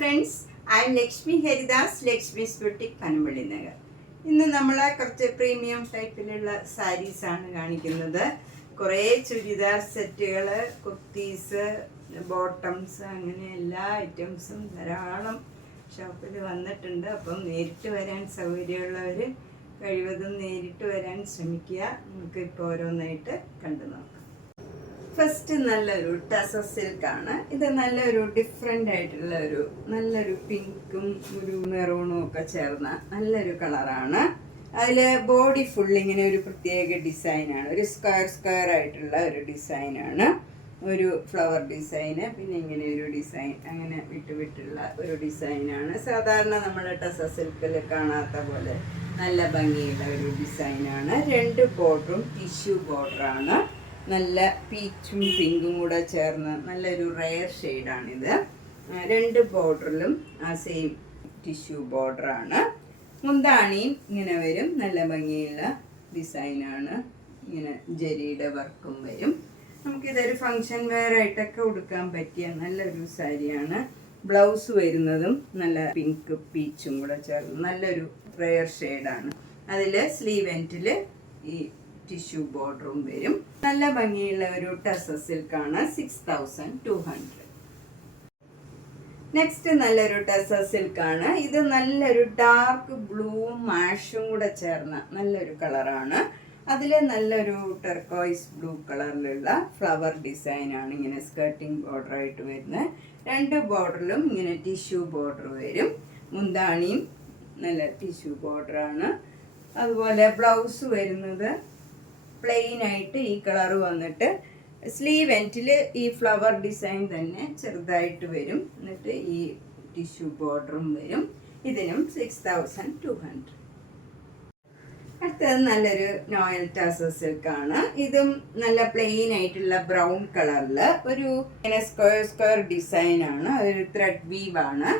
Friends, I M Lakshmi Haridas, Lakshmi's boutique, Panampilly Nagar. ഇന്ന് നമ്മൾ കുറച്ച് പ്രീമിയം ടൈപ്പിലുള്ള സാരീസാണ് കാണിക്കുന്നത്. കുറേ ചുരിദാർ സെറ്റുകൾ, കുർത്തീസ്, ബോട്ടംസ്, അങ്ങനെ എല്ലാ ഐറ്റംസും ധാരാളം ഷോപ്പിൽ വന്നിട്ടുണ്ട്. അപ്പം നേരിട്ട് വരാൻ സൗകര്യമുള്ളവർ കഴിവതും നേരിട്ട് വരാൻ ശ്രമിക്കുക. നമുക്ക് ഇപ്പോൾ ഓരോന്നായിട്ട് കണ്ടു നോക്കാം. ഫസ്റ്റ് നല്ലൊരു ടസർ സിൽക്കാണ്. ഇത് നല്ലൊരു ഡിഫറെൻ്റ് ആയിട്ടുള്ള നല്ലൊരു പിങ്കും ഒരു മെറൂണും ഒക്കെ ചേർന്ന നല്ലൊരു കളറാണ്. അതിൽ ബോഡി ഫുൾ ഇങ്ങനെ ഒരു പ്രത്യേക ഡിസൈനാണ്. ഒരു സ്ക്വയർ ആയിട്ടുള്ള ഒരു ഡിസൈനാണ്. ഒരു ഫ്ലവർ ഡിസൈന്, പിന്നെ ഇങ്ങനെ ഒരു ഡിസൈൻ, അങ്ങനെ വിട്ടുള്ള ഒരു ഡിസൈനാണ്. സാധാരണ നമ്മൾ ടസർ സിൽക്കിൽ കാണാത്ത പോലെ നല്ല ഭംഗിയുള്ള ഒരു ഡിസൈനാണ്. രണ്ട് ബോർഡറും ടിഷ്യൂ ബോർഡറാണ്. നല്ല പീച്ചും പിങ്കും കൂടെ ചേർന്ന് നല്ലൊരു റെയർ ഷെയ്ഡാണിത്. രണ്ട് ബോർഡറിലും ആ സെയിം ടിഷ്യൂ ബോർഡറാണ്. മുന്താണിയും ഇങ്ങനെ വരും. നല്ല ഭംഗിയുള്ള ഡിസൈനാണ്. ഇങ്ങനെ ജരിയുടെ വർക്കും വരും. നമുക്കിതൊരു ഫങ്ഷൻ വെയർ ആയിട്ടൊക്കെ ഉടുക്കാൻ പറ്റിയ നല്ലൊരു സാരിയാണ്. ബ്ലൗസ് വരുന്നതും നല്ല പിങ്ക് പീച്ചും കൂടെ ചേർന്ന് നല്ലൊരു റെയർ ഷെയ്ഡാണ്. അതിൽ സ്ലീവ് എൻഡിൽ ഈ ടിഷ്യൂ ബോർഡറും വരും. നല്ല ഭംഗിയുള്ള ഒരു ടസർ സിൽക്കാണ്. 6200. നെക്സ്റ്റ് നല്ലൊരു ടസർ സിൽക്കാണ്. ഇത് നല്ലൊരു ഡാർക്ക് ബ്ലൂവും ആഷും കൂടെ ചേർന്ന നല്ലൊരു കളറാണ്. അതിൽ നല്ലൊരു ടെർക്കോയിസ് ബ്ലൂ കളറിലുള്ള ഫ്ലവർ ഡിസൈനാണ്. ഇങ്ങനെ സ്കേർട്ടിങ് ബോർഡറായിട്ട് വരുന്നത്. രണ്ട് ബോർഡറിലും ഇങ്ങനെ ടിഷ്യൂ ബോർഡർ വരും. മുന്താണിയും നല്ല ടിഷ്യൂ ബോർഡറാണ്. അതുപോലെ ബ്ലൗസ് വരുന്നത് പ്ലെയിൻ ആയിട്ട് ഈ കളർ വന്നിട്ട് സ്ലീവ് എൻഡിൽ ഈ ഫ്ലവർ ഡിസൈൻ തന്നെ ചെറുതായിട്ട് വരും. എന്നിട്ട് ഈ ടിഷ്യൂ ബോർഡറും വരും. ഇതിനും 6200. അടുത്തത് നല്ലൊരു നോയൽ ടസർ സിൽക്കാണ്. ഇതും നല്ല പ്ലെയിൻ ആയിട്ടുള്ള ബ്രൗൺ കളറിൽ ഒരു ഇങ്ങനെ സ്ക്വയർ ഡിസൈനാണ്. അതൊരു ത്രെഡ് വീവാണ്.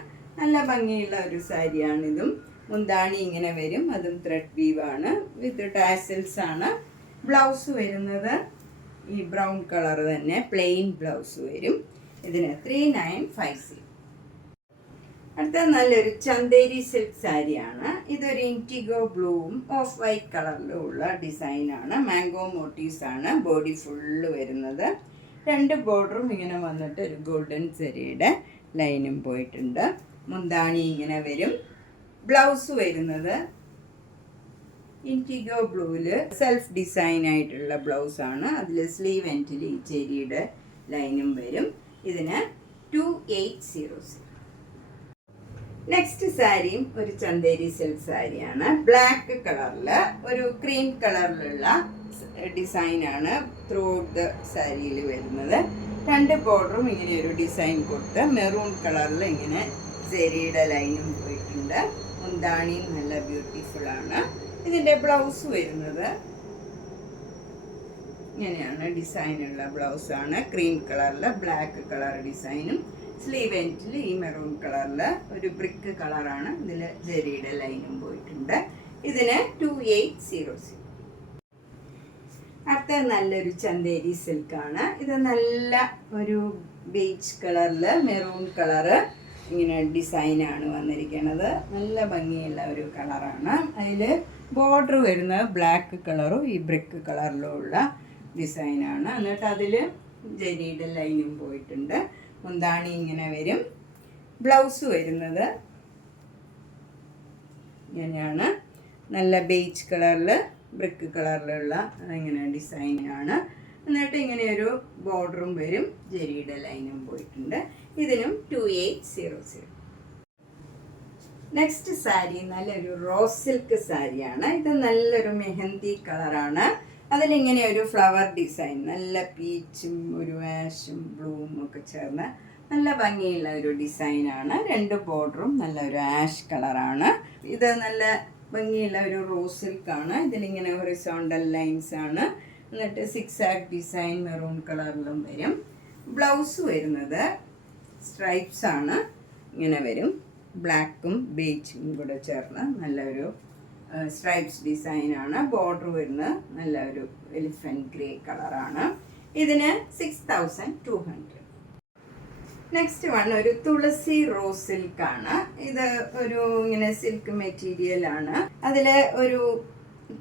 നല്ല ഭംഗിയുള്ള ഒരു സാരിയാണിതും. മുന്താണി ഇങ്ങനെ വരും. അതും ത്രെഡ് വീവാണ്. വിത്ത് ടാസൽസ് ആണ്. ബ്ലൗസ് വരുന്നത് ഈ ബ്രൗൺ കളർ തന്നെ പ്ലെയിൻ ബ്ലൗസ് വരും. ഇതിന് 3950. അടുത്ത നല്ലൊരു ചന്തേരി സിൽക്ക് സാരിയാണ്. ഇതൊരു ഇൻറ്റിഗോ ബ്ലൂവും ഓഫ് വൈറ്റ് കളറിലും ഉള്ള ഡിസൈനാണ്. മാംഗോ മോട്ടീവ്സ് ആണ് ബോഡി ഫുള്ള് വരുന്നത്. രണ്ട് ബോർഡറും ഇങ്ങനെ വന്നിട്ട് ഒരു ഗോൾഡൻ സെരിയുടെ ലൈനും പോയിട്ടുണ്ട്. മുന്താണി ഇങ്ങനെ വരും. ബ്ലൗസ് വരുന്നത് ഇൻറ്റിഗോ ബ്ലൂവിൽ സെൽഫ് ഡിസൈൻ ആയിട്ടുള്ള ബ്ലൗസാണ്. അതിൽ സ്ലീവ് എൻഡിൽ ഈ ചെരിയുടെ ലൈനും വരും. ഇതിന് 2800. നെക്സ്റ്റ് സാരിയും ഒരു ചന്തേരി സിൽക്ക് സാരിയാണ്. ബ്ലാക്ക് കളറിൽ ഒരു ക്രീം കളറിലുള്ള ഡിസൈനാണ് ത്രൂ ഔട്ട് ദ സാരിയിൽ വരുന്നത്. രണ്ട് ബോർഡറും ഇങ്ങനെ ഒരു ഡിസൈൻ കൊടുത്ത് മെറൂൺ കളറിൽ ഇങ്ങനെ സെരിയുടെ ലൈനും പോയിട്ടുണ്ട്. മുന്താണിയും നല്ല ബ്യൂട്ടിഫുൾ ആണ്. ഇതിൻ്റെ ബ്ലൗസ് വരുന്നത് ഇങ്ങനെയാണ്. ഡിസൈനുള്ള ബ്ലൗസാണ്. ക്രീം കളറിൽ ബ്ലാക്ക് കളർ ഡിസൈനും സ്ലീവ് എൻഡിൽ ഈ മെറൂൺ കളറിൽ ഒരു ബ്രിക്ക് കളറാണ്. ഇതിൽ ജെറിയുടെ ലൈനും പോയിട്ടുണ്ട്. ഇതിന് 2800. അടുത്ത നല്ലൊരു ചന്തേരി സിൽക്കാണ്. ഇത് നല്ല ഒരു ബേജ് കളറിൽ മെറൂൺ കളറ് ഇങ്ങനെ ഡിസൈനാണ് വന്നിരിക്കുന്നത്. നല്ല ഭംഗിയുള്ള ഒരു കളറാണ്. അതിൽ ബോർഡർ വരുന്നത് ബ്ലാക്ക് കളറും ഈ ബ്രിക്ക് കളറിലും ഉള്ള ഡിസൈനാണ്. എന്നിട്ട് അതിൽ ജെരിയുടെ ലൈനും പോയിട്ടുണ്ട്. മുന്താണി ഇങ്ങനെ വരും. ബ്ലൗസ് വരുന്നത് ഇങ്ങനെയാണ്. നല്ല ബേജ് കളറിൽ ബ്രിക്ക് കളറിലുള്ള ഇങ്ങനെ ഡിസൈനാണ്. എന്നിട്ട് ഇങ്ങനെ ഒരു ബോർഡറും വരും. ജെരിയുടെ ലൈനും പോയിട്ടുണ്ട്. ഇതിനും 2800. നെക്സ്റ്റ് സാരി നല്ലൊരു റോസ് സിൽക്ക് സാരിയാണ്. ഇത് നല്ലൊരു മെഹന്തി കളറാണ്. അതിലിങ്ങനെ ഒരു ഫ്ലവർ ഡിസൈൻ, നല്ല പീച്ചും ഒരു ആഷും ബ്ലൂവും ഒക്കെ ചേർന്ന് നല്ല ഭംഗിയുള്ള ഒരു ഡിസൈനാണ്. രണ്ട് ബോർഡറും നല്ലൊരു ആഷ് കളറാണ്. ഇത് നല്ല ഭംഗിയുള്ള ഒരു റോസ് സിൽക്കാണ്. ഇതിലിങ്ങനെ ഹൊറിസോണ്ടൽ ലൈൻസ് ആണ്. എന്നിട്ട് സിക്സാക് ഡിസൈൻ മെറൂൺ കളറിലും വരും. ബ്ലൗസ് വരുന്നത് സ്ട്രൈപ്സ് ആണ്. ഇങ്ങനെ വരും. ബ്ലാക്കും ബേജും കൂടെ ചേർന്ന് നല്ലൊരു സ്ട്രൈപ്സ് ഡിസൈനാണ്. ബോർഡർ വരുന്നത് നല്ലൊരു എലിഫൻറ്റ് ഗ്രേ കളറാണ്. ഇതിന് 6200. നെക്സ്റ്റ് വൺ ഒരു തുളസി റോസ് സിൽക്കാണ്. ഇത് ഒരു ഇങ്ങനെ സിൽക്ക് മെറ്റീരിയൽ ആണ്. അതില് ഒരു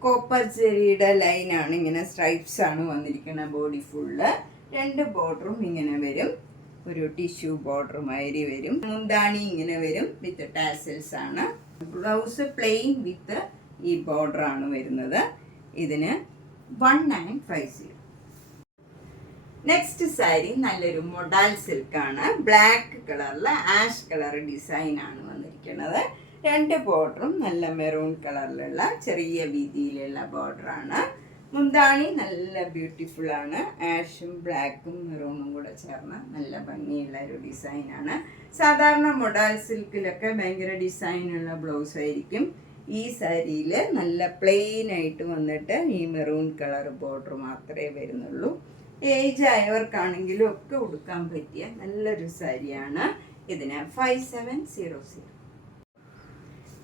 കോപ്പർ ജെറിയുടെ ലൈനാണ്, ഇങ്ങനെ സ്ട്രൈപ്സ് ആണ് വന്നിരിക്കുന്നത് ബോഡി ഫുള്ള്. 2 ബോർഡറും ഇങ്ങനെ വരും, ഒരു ടിഷ്യൂ ബോർഡർ മാതിരി വരും. മുന്താണി ഇങ്ങനെ വരും വിത്ത് ടാസൽസ് ആണ്. ബ്ലൗസ് പ്ലെയിൻ വിത്ത് ഈ ബോർഡർ ആണ് വരുന്നത്. ഇതിന് 1950. നെക്സ്റ്റ് സാരി നല്ലൊരു മൊഡാൽ സിൽക്കാണ്. ബ്ലാക്ക് കളറില് ആഷ് കളർ ഡിസൈൻ ആണ് വന്നിരിക്കുന്നത്. 2 ബോർഡറും നല്ല മെറൂൺ കളറിലുള്ള ചെറിയ വീതിയിലുള്ള ബോർഡറാണ്. മുന്താണി നല്ല ബ്യൂട്ടിഫുൾ ആണ്. ആഷും ബ്ലാക്കും മെറൂണും കൂടെ ചേർന്ന് നല്ല ഭംഗിയുള്ള ഒരു ഡിസൈനാണ്. സാധാരണ മൊഡാൽ സിൽക്കിലൊക്കെ ഭയങ്കര ഡിസൈനുള്ള ബ്ലൗസ് ആയിരിക്കും. ഈ സാരിയിൽ നല്ല പ്ലെയിൻ ആയിട്ട് വന്നിട്ട് ഈ മെറൂൺ കളർ ബോർഡർ മാത്രമേ വരുന്നുള്ളൂ. ഏജ് ആയവർക്കാണെങ്കിലും ഒക്കെ ഉടുക്കാൻ പറ്റിയ നല്ലൊരു സാരിയാണ്. ഇതിന് 5700.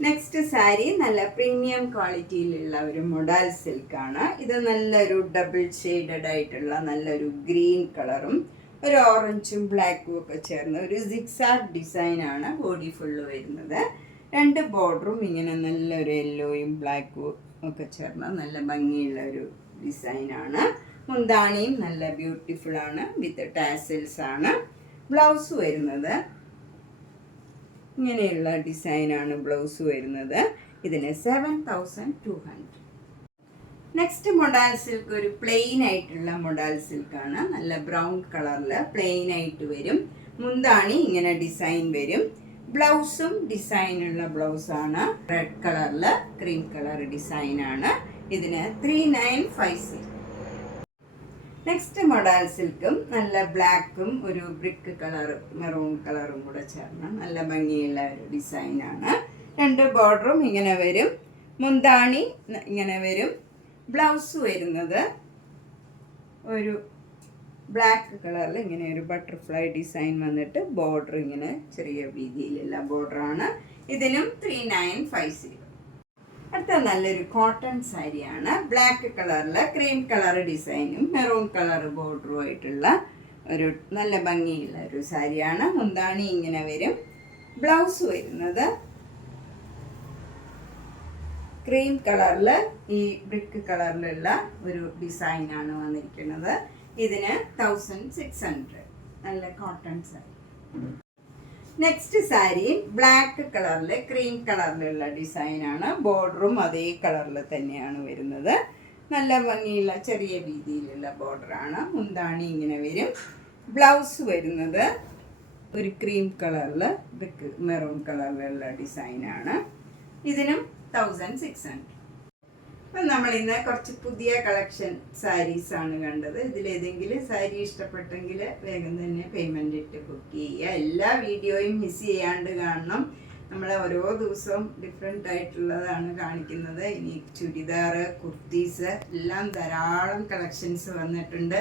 നെക്സ്റ്റ് സാരി നല്ല പ്രീമിയം ക്വാളിറ്റിയിലുള്ള ഒരു മൊഡാൽ സിൽക്കാണ്. ഇത് നല്ലൊരു ഡബിൾ ഷെയ്ഡഡ് ആയിട്ടുള്ള നല്ലൊരു ഗ്രീൻ കളറും ഒരു ഓറഞ്ചും ബ്ലാക്കും ഒക്കെ ചേർന്ന ഒരു സിക്സാഗ് ഡിസൈനാണ് ബോഡി ഫുള്ള് വരുന്നത്. 2 ബോർഡറും ഇങ്ങനെ നല്ലൊരു യെല്ലോയും ബ്ലാക്കും ഒക്കെ ചേർന്ന നല്ല ഭംഗിയുള്ള ഒരു ഡിസൈനാണ്. മുന്താണിയും നല്ല ബ്യൂട്ടിഫുൾ ആണ് വിത്ത് ടാസൽസ് ആണ്. ബ്ലൗസ് വരുന്നത് ഇങ്ങനെയുള്ള ഡിസൈനാണ് ബ്ലൗസ് വരുന്നത്. ഇതിന് 7200. നെക്സ്റ്റ് മൊഡാൽ സിൽക്ക് ഒരു പ്ലെയിൻ ആയിട്ടുള്ള മൊഡാൽ സിൽക്കാണ്. നല്ല ബ്രൗൺ കളറിൽ പ്ലെയിൻ ആയിട്ട് വരും. മുന്താണി ഇങ്ങനെ ഡിസൈൻ വരും. ബ്ലൗസും ഡിസൈനുള്ള ബ്ലൗസാണ്. റെഡ് കളറിൽ ക്രീം കളർ ഡിസൈനാണ്. ഇതിന് 3950. നെക്സ്റ്റ് മൊഡാൽ സിൽക്കും നല്ല ബ്ലാക്കും ഒരു ബ്രിക്ക് കളർ മെറൂൺ കളറും കൂടെ ചേർന്ന് നല്ല ഭംഗിയുള്ള ഒരു ഡിസൈനാണ്. 2 ബോർഡറും ഇങ്ങനെ വരും. മുന്താണി ഇങ്ങനെ വരും. ബ്ലൗസ് വരുന്നത് ഒരു ബ്ലാക്ക് കളറിൽ ഇങ്ങനെ ഒരു ബട്ടർഫ്ലൈ ഡിസൈൻ വന്നിട്ട് ബോർഡർ ഇങ്ങനെ ചെറിയ വീതിയിലുള്ള ബോർഡറാണ്. ഇതിനും 3950. അടുത്ത നല്ലൊരു കോട്ടൺ സാരിയാണ്. ബ്ലാക്ക് കളറിൽ ക്രീം കളർ ഡിസൈനും മെറൂൺ കളർ ബോർഡറും ആയിട്ടുള്ള ഒരു നല്ല ഭംഗിയുള്ള ഒരു സാരിയാണ്. മുന്താണി ഇങ്ങനെ വരും. ബ്ലൗസ് വരുന്നത് ക്രീം കളറിൽ ഈ ബ്രിക്ക് കളറിലുള്ള ഒരു ഡിസൈനാണ് വന്നിരിക്കുന്നത്. ഇതിന് 1600. നല്ല cotton sari. Next sari black കളറിൽ ക്രീം കളറിലുള്ള ഡിസൈനാണ്. ബോർഡറും അതേ കളറിൽ തന്നെയാണ് വരുന്നത്. നല്ല ഭംഗിയുള്ള ചെറിയ രീതിയിലുള്ള ബോർഡറാണ്. മുന്താണി ഇങ്ങനെ വരും. ബ്ലൗസ് വരുന്നത് ഒരു ക്രീം കളറിൽ മെറൂൺ കളറിലുള്ള ഡിസൈനാണ്. ഇതിനും 1600. അപ്പം നമ്മൾ ഇന്ന് കുറച്ച് പുതിയ കളക്ഷൻ സാരീസാണ് കണ്ടത്. ഇതിലേതെങ്കിലും സാരി ഇഷ്ടപ്പെട്ടെങ്കിൽ വേഗം തന്നെ പേയ്മെൻ്റ് ഇട്ട് ബുക്ക് ചെയ്യുക. എല്ലാ വീഡിയോയും മിസ് ചെയ്യാണ്ട് കാണണം. നമ്മൾ ഓരോ ദിവസവും ഡിഫറെൻ്റ് ആയിട്ടുള്ളതാണ് കാണിക്കുന്നത്. ഇനി ചുരിദാർ, കുർത്തീസ് എല്ലാം ധാരാളം കളക്ഷൻസ് വന്നിട്ടുണ്ട്.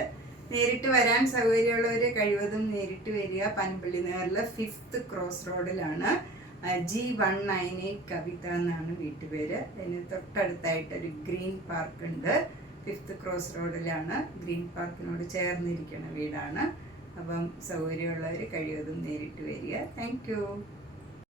നേരിട്ട് വരാൻ സൗകര്യമുള്ളവർ കഴിവതും നേരിട്ട് വരിക. പനമ്പള്ളി നഗറിൽ 5th ക്രോസ് റോഡിലാണ്. G198 കവിത എന്നാണ് വീട്ടുപേര്. അതിന് തൊട്ടടുത്തായിട്ടൊരു ഗ്രീൻ പാർക്ക് ഉണ്ട്. 5th ക്രോസ് റോഡിലാണ്. ഗ്രീൻ പാർക്കിനോട് ചേർന്നിരിക്കുന്ന വീടാണ്. അപ്പം സൗകര്യമുള്ളവർ കഴിവതും നേരിട്ട് വരിക. Thank you.